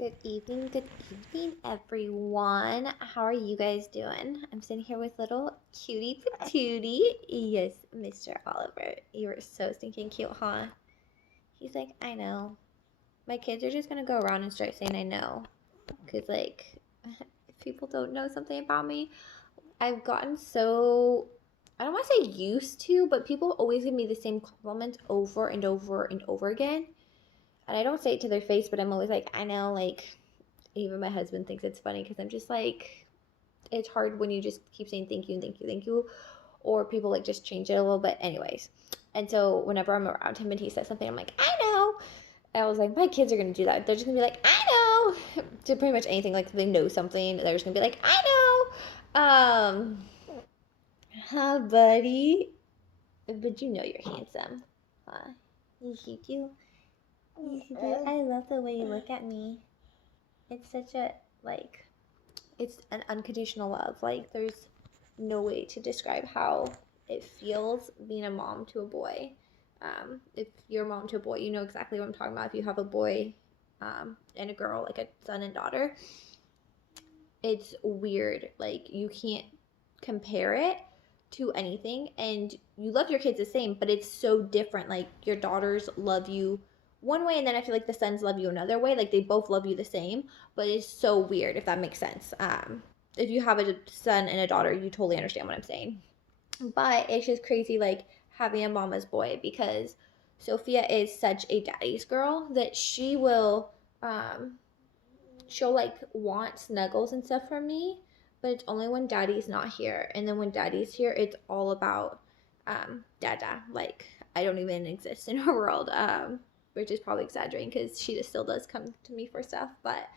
Good evening, everyone. How are you guys doing? I'm sitting here with little cutie patootie. Yes, Mr. Oliver. You were so stinking cute, huh? He's like, I know. My kids are just gonna go around and start saying I know. Because, like, if people don't know something about me, I've gotten so, I don't want to say used to, but people always give me the same compliment over and over and over again. And I don't say it to their face, but I'm always like, I know, like, even my husband thinks it's funny because I'm just like, it's hard when you just keep saying thank you and thank you, thank you, or people like just change it a little bit. Anyways, and so whenever I'm around him and he says something, I'm like, I know. I was like, my kids are gonna do that. They're just gonna be like, I know. To pretty much anything, like if they know something, they're just gonna be like, I know. Huh, buddy? But you know you're handsome. Huh? You do. I love the way you look at me. It's such a, like, it's an unconditional love. Like, there's no way to describe how it feels being a mom to a boy. If you're a mom to a boy, you know exactly what I'm talking about. If you have a boy and a girl, like a son and daughter, it's weird. Like, you can't compare it to anything. And you love your kids the same, but it's so different. Like, your daughters love you one way, and then I feel like the sons love you another way. Like, they both love you the same, but it's so weird, if that makes sense. If you have a son and a daughter, you totally understand what I'm saying. But it's just crazy, like, having a mama's boy, because Sophia is such a daddy's girl that she'll like want snuggles and stuff from me, but it's only when daddy's not here. And then when daddy's here, it's all about dada. Like, I don't even exist in her world. Which is probably exaggerating because she just still does come to me for stuff. But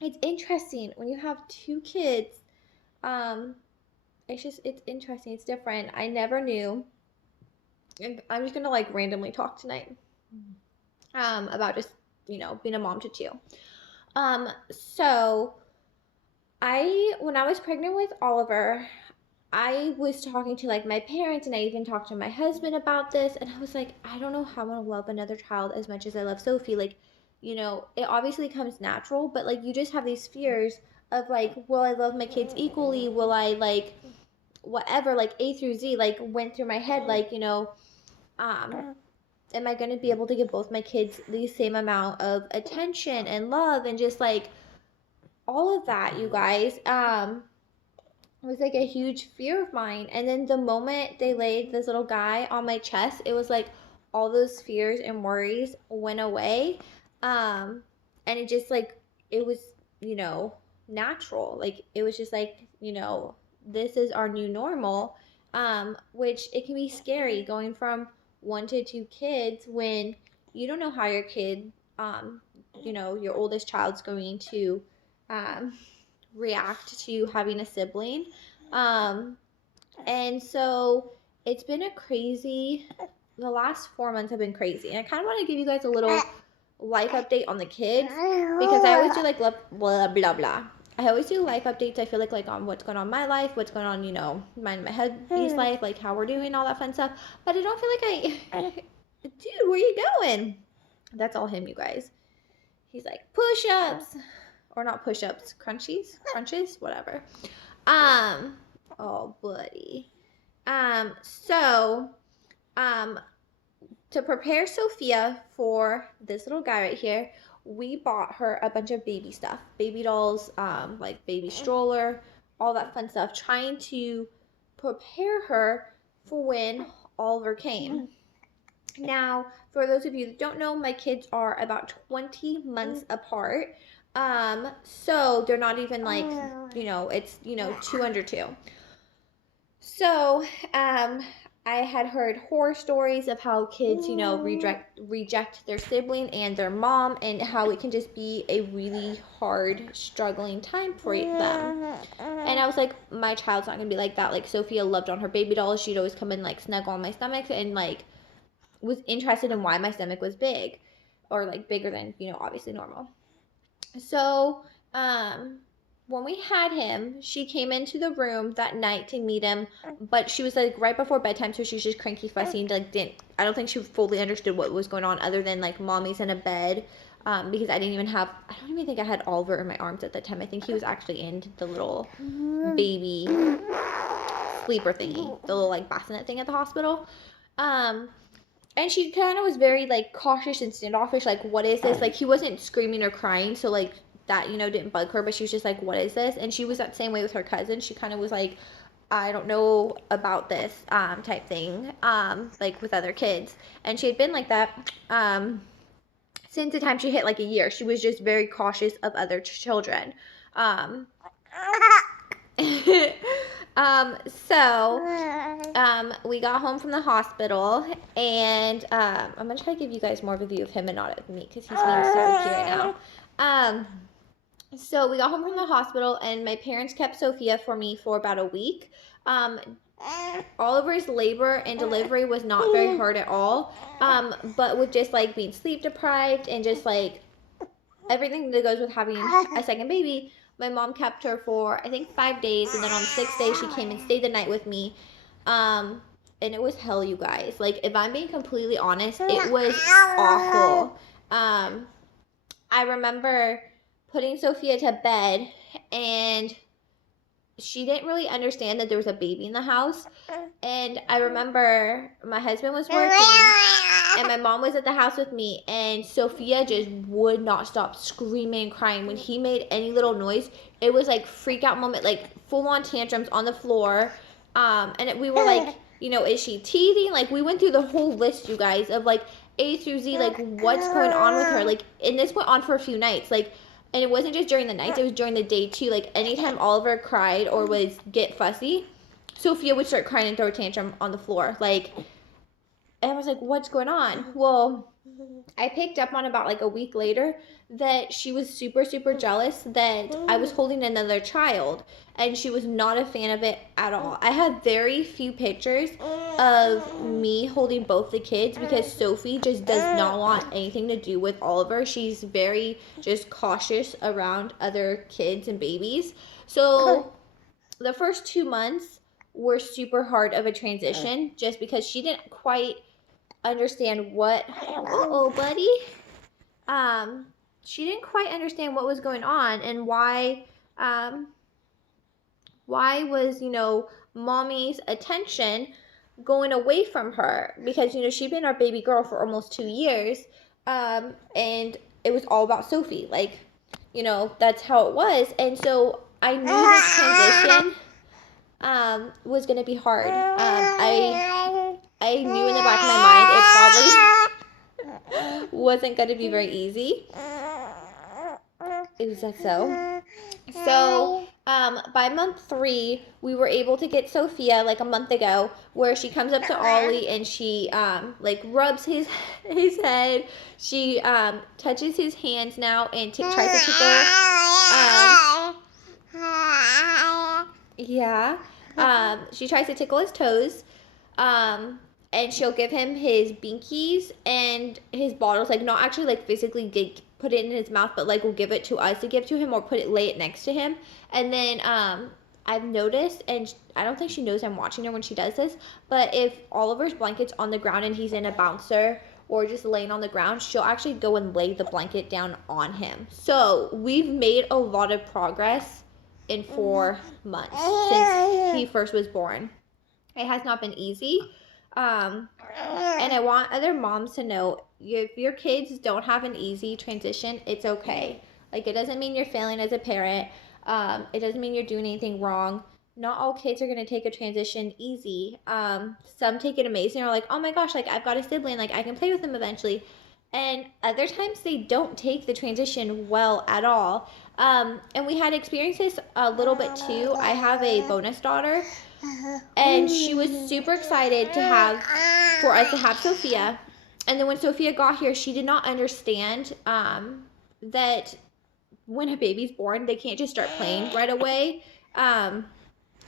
it's interesting when you have two kids. It's interesting. It's different. I never knew. And I'm just gonna like randomly talk tonight about just being a mom to two. So when I was pregnant with Oliver, I was talking to like my parents, and I even talked to my husband about this, and I was like, I don't know how I'm gonna love another child as much as I love Sophie. Like, it obviously comes natural, but like you just have these fears of like, will I love my kids equally? Will I like whatever, like A through Z, like went through my head, like, am I gonna be able to give both my kids the same amount of attention and love and just like all of that, you guys. Was like a huge fear of mine. And then the moment they laid this little guy on my chest, it was like all those fears and worries went away. And it just like, it was, natural. Like, it was just like, this is our new normal. Which it can be scary going from 1 to 2 kids when you don't know how your kid, your oldest child's going to, react to having a sibling. And so it's been the last 4 months have been crazy. And I kind of want to give you guys a little life update on the kids, because I always do like blah, blah, blah, blah. I always do life updates. I feel like on what's going on in my life, what's going on, my husband's life, like how we're doing, all that fun stuff. But I don't feel like dude, where you going? That's all him, you guys. He's like, push-ups. Or not push-ups, crunches, whatever. Oh, buddy. So, to prepare Sophia for this little guy right here, we bought her a bunch of baby stuff, baby dolls, like baby stroller, all that fun stuff, trying to prepare her for when Oliver came. Now, for those of you that don't know, my kids are about 20 months apart. So they're not even like, it's, 2 under 2. So, I had heard horror stories of how kids, reject their sibling and their mom, and how it can just be a really hard, struggling time for them. And I was like, my child's not gonna be like that. Like, Sophia loved on her baby dolls. She'd always come and like snuggle on my stomach, and like was interested in why my stomach was big, or like bigger than, obviously normal. So, when we had him, she came into the room that night to meet him, but she was like right before bedtime, so she was just cranky, fussy, and like I don't think she fully understood what was going on, other than like mommy's in a bed, because I don't even think I had Oliver in my arms at that time. I think he was actually in the little baby sleeper thingy, the little like bassinet thing at the hospital. And she kind of was very like cautious and standoffish, like, what is this? Like, he wasn't screaming or crying, so like that, didn't bug her, but she was just like, what is this? And she was that same way with her cousin. She kind of was like, I don't know about this type thing, like with other kids. And she had been like that since the time she hit like a year. She was just very cautious of other children. We got home from the hospital, and I'm gonna try to give you guys more of a view of him and not of me, because he's being so cute right now. So we got home from the hospital, and my parents kept Sophia for me for about a week. Oliver's labor and delivery was not very hard at all, but with just like being sleep deprived and just like everything that goes with having a second baby, my mom kept her for I think 5 days, and then on the 6th day she came and stayed the night with me. And it was hell, you guys. Like, if I'm being completely honest, it was awful. I remember putting Sophia to bed, and she didn't really understand that there was a baby in the house. And I remember my husband was working, and my mom was at the house with me, and Sophia just would not stop screaming and crying. When he made any little noise, it was like freak out moment, like full-on tantrums on the floor. And we were like, is she teething? Like, we went through the whole list, you guys, of like A through Z, like what's going on with her. Like, and this went on for a few nights. Like, and it wasn't just during the nights, it was during the day too. Like, anytime Oliver cried or was get fussy, Sophia would start crying and throw a tantrum on the floor. Like, and I was like, what's going on? Well, I picked up on about like a week later that she was super, super jealous that I was holding another child, and she was not a fan of it at all. I have very few pictures of me holding both the kids, because Sophie just does not want anything to do with Oliver. She's very just cautious around other kids and babies. So the first 2 months were super hard of a transition, just because she didn't quite understand what she didn't quite understand what was going on, and why was mommy's attention going away from her, because she'd been our baby girl for almost 2 years, and it was all about Sophie. Like, that's how it was. And so I knew this transition was going to be hard. I knew in the back of my mind it probably wasn't going to be very easy. Is that so? So, by month 3, we were able to get Sophia, like a month ago, where she comes up to Ollie and she, like, rubs his head. She, touches his hands now and tries to tickle, she tries to tickle his toes, and she'll give him his binkies and his bottles, like, not actually, like, physically put it in his mouth, but, like, will give it to us to give to him, or lay it next to him. And then, I've noticed, and I don't think she knows I'm watching her when she does this, but if Oliver's blanket's on the ground and he's in a bouncer or just laying on the ground, she'll actually go and lay the blanket down on him. So we've made a lot of progress in 4 months since he first was born. It has not been easy. And I want other moms to know, if your kids don't have an easy transition, it's okay. Like, it doesn't mean you're failing as a parent. It doesn't mean you're doing anything wrong. Not all kids are going to take a transition easy. Some take it amazing, or like, oh my gosh, like, I've got a sibling, like, I can play with them eventually. And other times they don't take the transition well at all. And we had experienced this a little bit too. I have a bonus daughter, and she was super excited for us to have Sophia. And then when Sophia got here, she did not understand that when a baby's born, they can't just start playing right away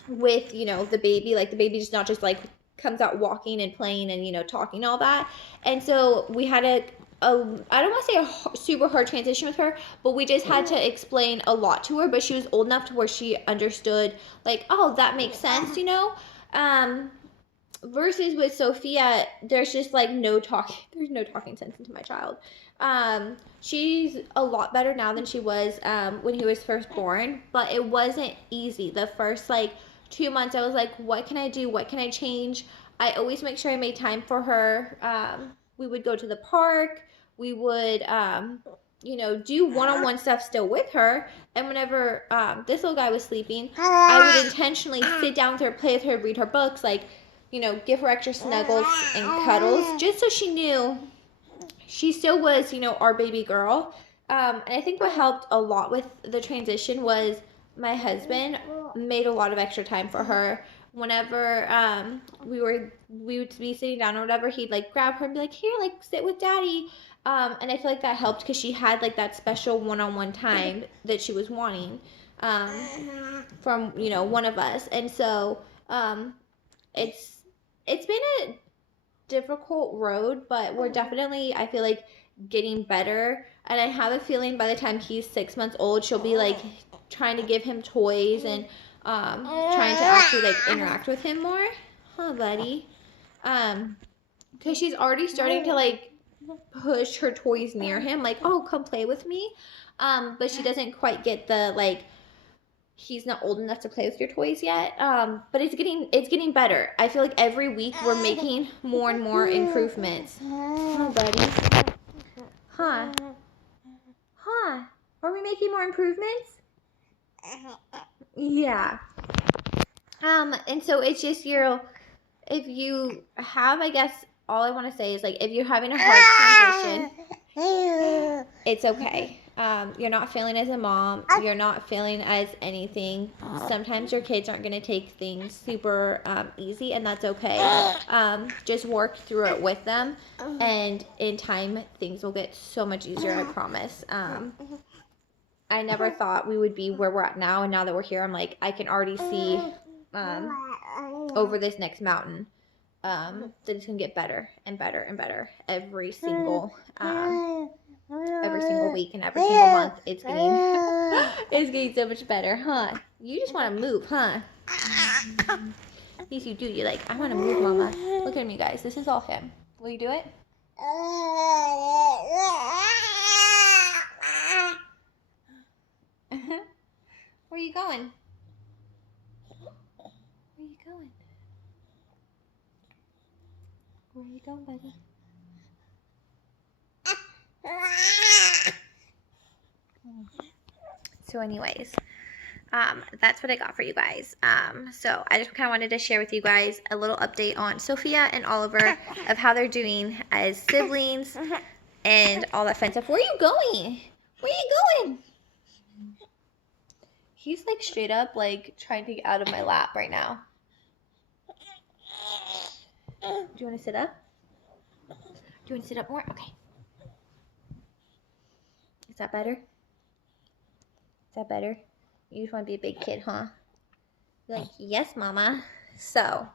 with, the baby. Like, the baby just not just, like, comes out walking and playing and, talking and all that. And so we had I don't want to say a super hard transition with her, but we just had to explain a lot to her. But she was old enough to where she understood, like, oh, that makes sense, versus with Sophia, there's just, like, there's no talking sense into my child. She's a lot better now than she was when he was first born, but it wasn't easy. The first like 2 months, I was like, what can I do? What can I change? I always make sure I made time for her. We would go to the park. We would, do one-on-one stuff still with her. And whenever this little guy was sleeping, I would intentionally sit down with her, play with her, read her books, like, give her extra snuggles and cuddles, just so she knew she still was, our baby girl. And I think what helped a lot with the transition was my husband made a lot of extra time for her. Whenever we would be sitting down or whatever, he'd like grab her and be like, here, like sit with daddy. And I feel like that helped because she had like that special one-on-one time that she was wanting from one of us. And so it's been a difficult road, but we're definitely, I feel like, getting better. And I have a feeling by the time he's 6 months old, she'll be like trying to give him toys and trying to actually like interact with him more. Huh, buddy? Because she's already starting to like push her toys near him, like, oh, come play with me. But she doesn't quite get the like, he's not old enough to play with your toys yet. But it's getting better. I feel like every week we're making more and more improvements. Oh, buddy. Huh? Are we making more improvements? Yeah. And so it's just if you have, I guess, all I want to say is like, if you're having a hard transition, it's okay. You're not failing as a mom. You're not failing as anything. Sometimes your kids aren't going to take things super easy, and that's okay. Just work through it with them, and in time, things will get so much easier, I promise. I never thought we would be where we're at now, and now that we're here, I'm like, I can already see over this next mountain that it's going to get better and better and better every single week and every single month. It's getting so much better, huh? You just want to move, huh? Yes, you do. You're like, I want to move, Mama. Look at him, you guys. This is all him. Will you do it? Where are you going? Where are you going? Where are you going, buddy? So anyways, that's what I got for you guys. So I just kind of wanted to share with you guys a little update on Sophia and Oliver of how they're doing as siblings and all that fun stuff. Where are you going? Where are you going? He's like straight up like trying to get out of my lap right now. Do you want to sit up? Do you want to sit up more? Okay. Is that better? Is that better? You just want to be a big kid, huh? You're like, yes, Mama. So